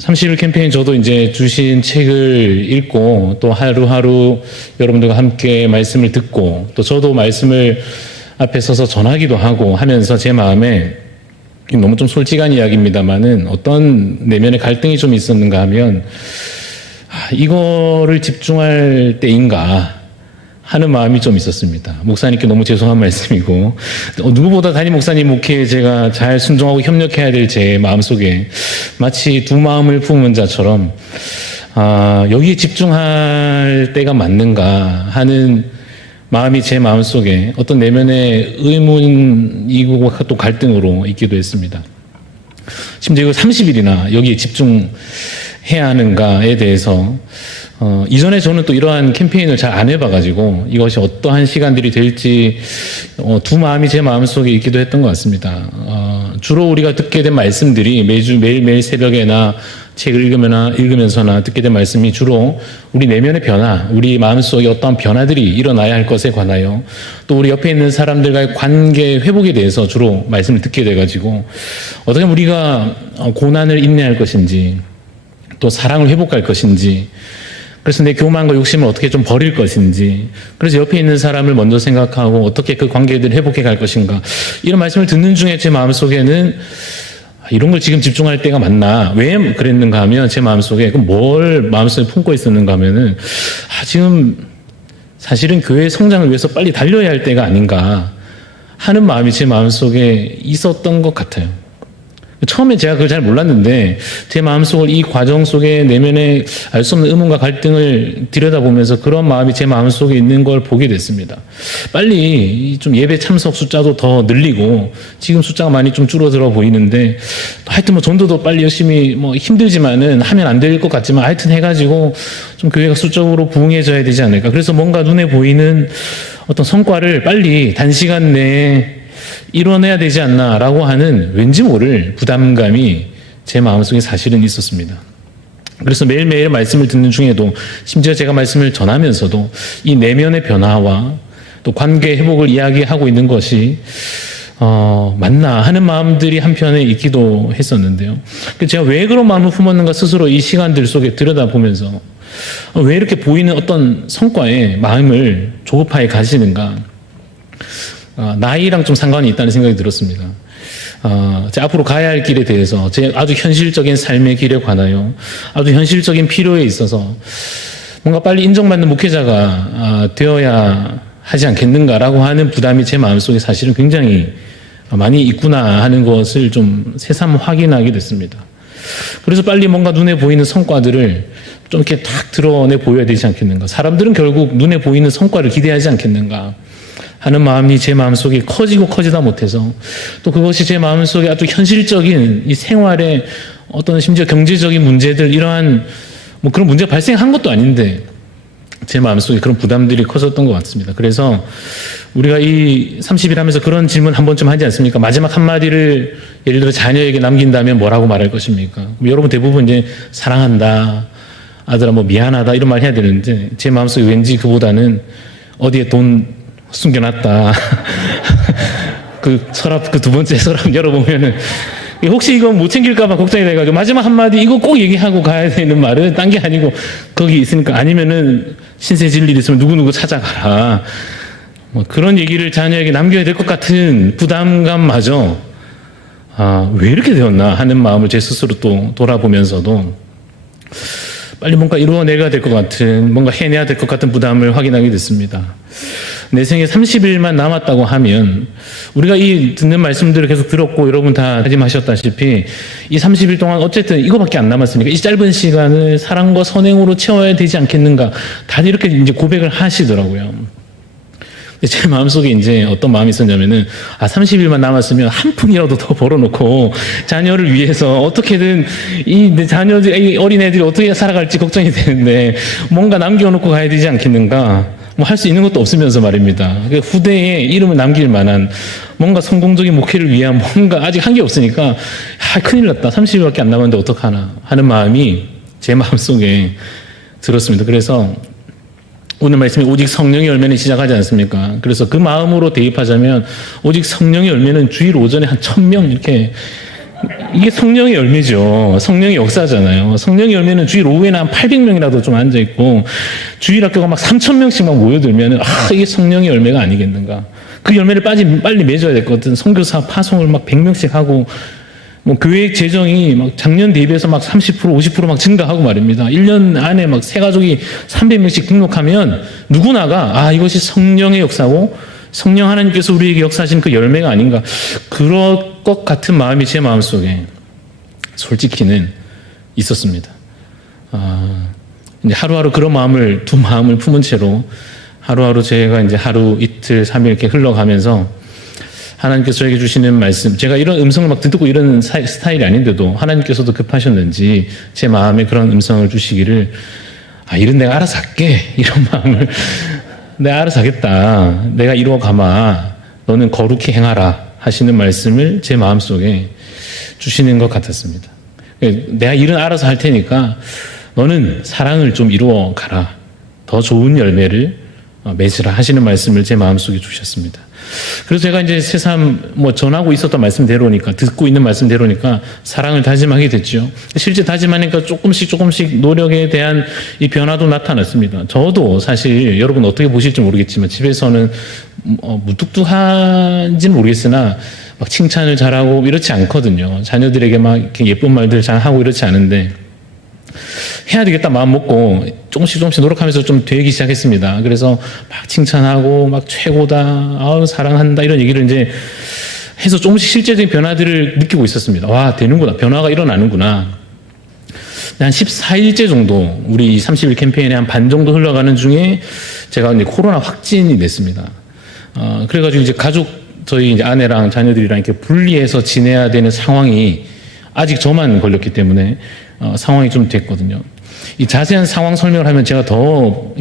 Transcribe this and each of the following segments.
30일 캠페인 저도 이제 주신 책을 읽고 또 하루하루 여러분들과 함께 말씀을 듣고 또 저도 말씀을 앞에 서서 전하기도 하고 하면서 제 마음에 너무 좀 솔직한 이야기입니다만은 어떤 내면의 갈등이 좀 있었는가 하면 이거를 집중할 때인가 하는 마음이 좀 있었습니다. 목사님께 너무 죄송한 말씀이고 누구보다 담임 목사님 목회에 제가 잘 순종하고 협력해야 될 제 마음속에 마치 두 마음을 품은 자처럼 여기에 집중할 때가 맞는가 하는 마음이 제 마음속에 어떤 내면의 의문이고 또 갈등으로 있기도 했습니다. 심지어 이거 30일이나 여기에 집중해야 하는가에 대해서 이전에 저는 또 이러한 캠페인을 잘 안 해봐가지고 이것이 어떠한 시간들이 될지 두 마음이 제 마음속에 있기도 했던 것 같습니다. 주로 우리가 듣게 된 말씀들이 매일매일 새벽에나 책을 읽으면서나 듣게 된 말씀이 주로 우리 내면의 변화, 우리 마음속에 어떠한 변화들이 일어나야 할 것에 관하여 또 우리 옆에 있는 사람들과의 관계 회복에 대해서 주로 말씀을 듣게 돼가지고 어떻게 우리가 고난을 인내할 것인지 또 사랑을 회복할 것인지 그래서 내 교만과 욕심을 어떻게 좀 버릴 것인지 그래서 옆에 있는 사람을 먼저 생각하고 어떻게 그 관계들을 회복해 갈 것인가 이런 말씀을 듣는 중에 제 마음속에는 이런 걸 지금 집중할 때가 맞나 왜 그랬는가 하면 제 마음속에 뭘 마음속에 품고 있었는가 하면은 지금 사실은 교회의 성장을 위해서 빨리 달려야 할 때가 아닌가 하는 마음이 제 마음속에 있었던 것 같아요. 처음에 제가 그걸 잘 몰랐는데 제 마음속을 이 과정 속에 내면에 알 수 없는 의문과 갈등을 들여다보면서 그런 마음이 제 마음속에 있는 걸 보게 됐습니다. 빨리 좀 예배 참석 숫자도 더 늘리고 지금 숫자가 많이 좀 줄어들어 보이는데 하여튼 뭐 전도도 빨리 열심히 뭐 힘들지만은 하면 안 될 것 같지만 하여튼 해가지고 좀 교회가 수적으로 부흥해져야 되지 않을까. 그래서 뭔가 눈에 보이는 어떤 성과를 빨리 단시간 내에 이뤄내야 되지 않나라고 하는 왠지 모를 부담감이 제 마음속에 사실은 있었습니다. 그래서 매일매일 말씀을 듣는 중에도 심지어 제가 말씀을 전하면서도 이 내면의 변화와 또 관계 회복을 이야기하고 있는 것이 맞나 하는 마음들이 한편에 있기도 했었는데요. 제가 왜 그런 마음을 품었는가 스스로 이 시간들 속에 들여다보면서 왜 이렇게 보이는 어떤 성과에 마음을 조급하게 가시는가 나이랑 좀 상관이 있다는 생각이 들었습니다. 제 앞으로 가야 할 길에 대해서 제 아주 현실적인 삶의 길에 관하여 아주 현실적인 필요에 있어서 뭔가 빨리 인정받는 목회자가 되어야 하지 않겠는가라고 하는 부담이 제 마음속에 사실은 굉장히 많이 있구나 하는 것을 좀 새삼 확인하게 됐습니다. 그래서 빨리 뭔가 눈에 보이는 성과들을 좀 이렇게 탁 드러내 보여야 되지 않겠는가. 사람들은 결국 눈에 보이는 성과를 기대하지 않겠는가 하는 마음이 제 마음속에 커지고 커지다 못해서 또 그것이 제 마음속에 아주 현실적인 이 생활의 어떤 심지어 경제적인 문제들 이러한 뭐 그런 문제가 발생한 것도 아닌데 제 마음속에 그런 부담들이 커졌던 것 같습니다. 그래서 우리가 이 30일 하면서 그런 질문 한 번쯤 하지 않습니까? 마지막 한마디를 예를 들어 자녀에게 남긴다면 뭐라고 말할 것입니까? 여러분 대부분 이제 사랑한다, 아들아 뭐 미안하다 이런 말 해야 되는데 제 마음속에 왠지 그보다는 어디에 돈 숨겨놨다. 그 서랍, 그 두 번째 서랍 열어보면은, 혹시 이거 못 챙길까봐 걱정이 돼가지고, 마지막 한마디 이거 꼭 얘기하고 가야 되는 말은 딴 게 아니고, 거기 있으니까, 아니면은, 신세 질 일 있으면 누구누구 찾아가라. 뭐 그런 얘기를 자녀에게 남겨야 될 것 같은 부담감마저, 왜 이렇게 되었나 하는 마음을 제 스스로 또 돌아보면서도, 빨리 뭔가 이루어내야 될 것 같은, 뭔가 해내야 될 것 같은 부담을 확인하게 됐습니다. 내 생에 30일만 남았다고 하면 우리가 이 듣는 말씀들을 계속 들었고 여러분 다 다짐하셨다시피 이 30일 동안 어쨌든 이거밖에 안 남았으니까 이 짧은 시간을 사랑과 선행으로 채워야 되지 않겠는가 다들 이렇게 이제 고백을 하시더라고요. 제 마음속에 이제 어떤 마음이 있었냐면은 30일만 남았으면 한 푼이라도 더 벌어놓고 자녀를 위해서 어떻게든 내 자녀들, 이 어린애들이 어떻게 살아갈지 걱정이 되는데 뭔가 남겨놓고 가야 되지 않겠는가. 뭐 할 수 있는 것도 없으면서 말입니다. 후대에 이름을 남길 만한 뭔가 성공적인 목회를 위한 뭔가 아직 한 게 없으니까 큰일 났다. 30일밖에 안 남았는데 어떡하나 하는 마음이 제 마음속에 들었습니다. 그래서 오늘 말씀이 오직 성령의 열매는 시작하지 않습니까? 그래서 그 마음으로 대입하자면 오직 성령의 열매는 주일 오전에 한 1000명 이렇게 이게 성령의 열매죠. 성령의 역사잖아요. 성령의 열매는 주일 오후에는 한 800명이라도 좀 앉아있고, 주일 학교가 막 3,000명씩 막 모여들면, 이게 성령의 열매가 아니겠는가. 그 열매를 빨리 맺어야 될 것 같은 선교사 파송을 막 100명씩 하고, 뭐 교회 재정이 막 작년 대비해서 막 30%, 50%막 증가하고 말입니다. 1년 안에 막 새 가족이 300명씩 등록하면 누구나가 이것이 성령의 역사고 성령 하나님께서 우리에게 역사하신 그 열매가 아닌가. 그럴 것 같은 마음이 제 마음속에 솔직히는 있었습니다. 이제 하루하루 그런 마음을, 두 마음을 품은 채로 하루하루 제가 이제 하루, 이틀, 3일 이렇게 흘러가면서 하나님께서 저에게 주시는 말씀, 제가 이런 음성을 막 듣고 이런 스타일이 아닌데도 하나님께서도 급하셨는지 제 마음에 그런 음성을 주시기를, 일은 내가 알아서 할게. 이런 마음을, 내가 알아서 하겠다. 내가 이루어 가마. 너는 거룩히 행하라. 하시는 말씀을 제 마음속에 주시는 것 같았습니다. 내가 일은 알아서 할 테니까 너는 사랑을 좀 이루어 가라. 더 좋은 열매를 맺으라 하시는 말씀을 제 마음속에 주셨습니다. 그래서 제가 이제 새삼 전하고 있었던 말씀대로니까, 듣고 있는 말씀대로니까 사랑을 다짐하게 됐죠. 실제 다짐하니까 조금씩 노력에 대한 이 변화도 나타났습니다. 저도 사실 여러분 어떻게 보실지 모르겠지만 집에서는 무뚝뚝한지는 모르겠으나 막 칭찬을 잘하고 이렇지 않거든요. 자녀들에게 막 이렇게 예쁜 말들 잘 하고 이렇지 않은데, 해야 되겠다 마음 먹고 조금씩 노력하면서 좀 되기 시작했습니다. 그래서 막 칭찬하고 막 최고다, 사랑한다 이런 얘기를 이제 해서 조금씩 실제적인 변화들을 느끼고 있었습니다. 와, 되는구나. 변화가 일어나는구나. 한 14일째 정도, 우리 30일 캠페인에 한 반 정도 흘러가는 중에 제가 이제 코로나 확진이 됐습니다. 그래가지고 이제 저희 이제 아내랑 자녀들이랑 이렇게 분리해서 지내야 되는 상황이 아직 저만 걸렸기 때문에 상황이 좀 됐거든요. 이 자세한 상황 설명을 하면 제가 더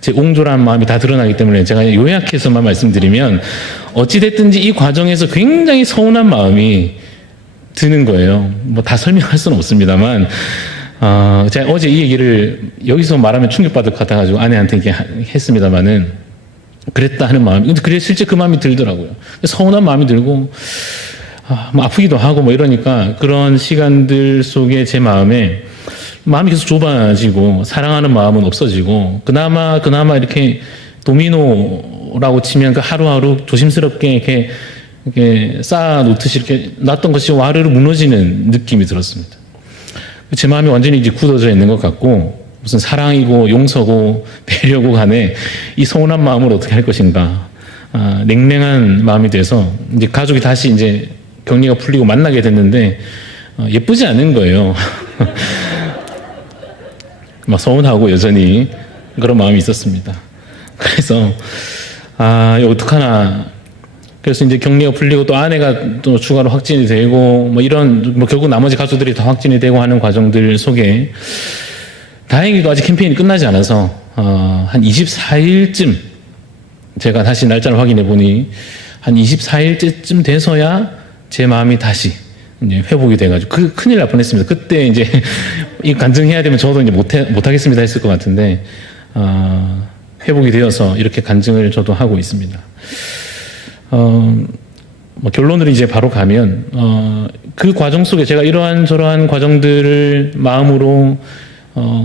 제 옹졸한 마음이 다 드러나기 때문에 제가 요약해서만 말씀드리면, 어찌됐든지 이 과정에서 굉장히 서운한 마음이 드는 거예요. 다 설명할 수는 없습니다만, 제가 어제 이 얘기를 여기서 말하면 충격받을 것 같아가지고 아내한테 이렇게 했습니다만은, 그랬다 하는 마음이, 근데 그래 실제 그 마음이 들더라고요. 서운한 마음이 들고, 아프기도 하고 이러니까 그런 시간들 속에 제 마음이 계속 좁아지고 사랑하는 마음은 없어지고, 그나마 이렇게 도미노라고 치면 그 하루하루 조심스럽게 이렇게 쌓아놓듯이 이렇게 놨던 것이 와르르 무너지는 느낌이 들었습니다. 제 마음이 완전히 이제 굳어져 있는 것 같고, 무슨 사랑이고 용서고 배려고 간에 이 서운한 마음을 어떻게 할 것인가, 냉랭한 마음이 돼서 이제 가족이 다시 이제 격리가 풀리고 만나게 됐는데 예쁘지 않은 거예요. 막 서운하고 여전히 그런 마음이 있었습니다. 그래서 이거 어떡하나. 그래서 이제 격리가 풀리고 또 아내가 또 추가로 확진이 되고 이런 결국 나머지 가족들이 다 확진이 되고 하는 과정들 속에 다행히도 아직 캠페인이 끝나지 않아서 한 24일쯤 제가 다시 날짜를 확인해 보니 한 24일째쯤 돼서야 제 마음이 다시 이제 회복이 돼가지고 큰일 날 뻔했습니다. 그때 이제 이 간증해야 되면 저도 이제 못하겠습니다 했을 것 같은데 회복이 되어서 이렇게 간증을 저도 하고 있습니다. 결론을 이제 바로 가면 그 과정 속에 제가 이러한 저러한 과정들을 마음으로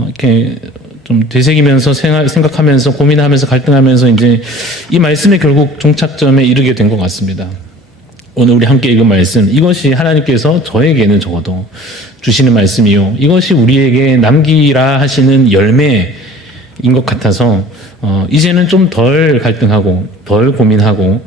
이렇게 좀 되새기면서 생각하면서 고민하면서 갈등하면서 이제 이 말씀에 결국 종착점에 이르게 된 것 같습니다. 오늘 우리 함께 읽은 말씀, 이것이 하나님께서 저에게는 적어도 주시는 말씀이요, 이것이 우리에게 남기라 하시는 열매인 것 같아서 이제는 좀 덜 갈등하고 덜 고민하고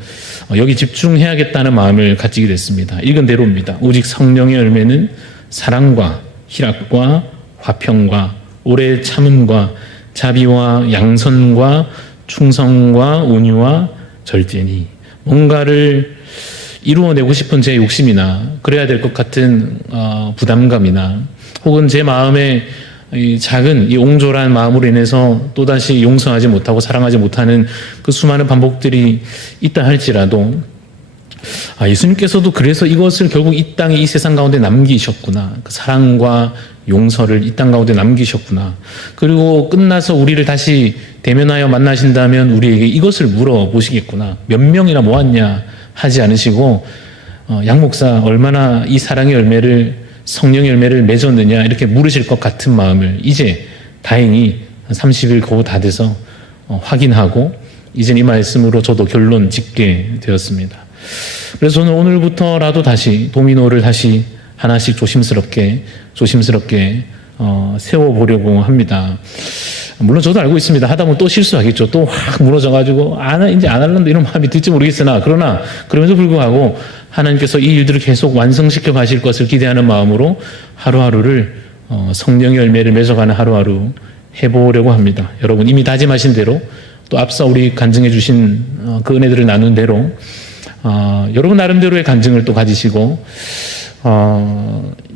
여기 집중해야겠다는 마음을 가지게 됐습니다. 읽은 대로입니다. 오직 성령의 열매는 사랑과 희락과 화평과 오래 참음과 자비와 양선과 충성과 온유와 절제니, 뭔가를 이루어내고 싶은 제 욕심이나 그래야 될 것 같은 부담감이나 혹은 제 마음에 이 작은 이 옹졸한 마음으로 인해서 또다시 용서하지 못하고 사랑하지 못하는 그 수많은 반복들이 있다 할지라도 예수님께서도 그래서 이것을 결국 이 땅에 이 세상 가운데 남기셨구나. 그 사랑과 용서를 이 땅 가운데 남기셨구나. 그리고 끝나서 우리를 다시 대면하여 만나신다면 우리에게 이것을 물어보시겠구나. 몇 명이나 모았냐 하지 않으시고 양 목사 얼마나 이 사랑의 열매를 성령의 열매를 맺었느냐 이렇게 물으실 것 같은 마음을 이제 다행히 30일 거의 다 돼서 확인하고 이제 이 말씀으로 저도 결론 짓게 되었습니다. 그래서 저는 오늘부터라도 다시 도미노를 다시 하나씩 조심스럽게 세워보려고 합니다. 물론 저도 알고 있습니다. 하다 보면 또 실수하겠죠. 또 확 무너져가지고 이제 안 할란다 이런 마음이 들지 모르겠으나 그러나 그럼에도 불구하고 하나님께서 이 일들을 계속 완성시켜 가실 것을 기대하는 마음으로 하루하루를 성령의 열매를 맺어가는 하루하루 해보려고 합니다. 여러분 이미 다짐하신 대로 또 앞서 우리 간증해 주신 그 은혜들을 나눈 대로 여러분 나름대로의 간증을 또 가지시고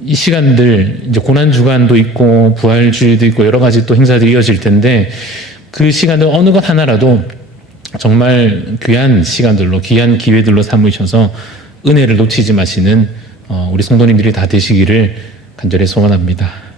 이 시간들 이제 고난 주간도 있고 부활주일도 있고 여러 가지 또 행사들이 이어질 텐데 그 시간들 어느 것 하나라도 정말 귀한 시간들로 귀한 기회들로 삼으셔서 은혜를 놓치지 마시는 우리 성도님들이 다 되시기를 간절히 소원합니다.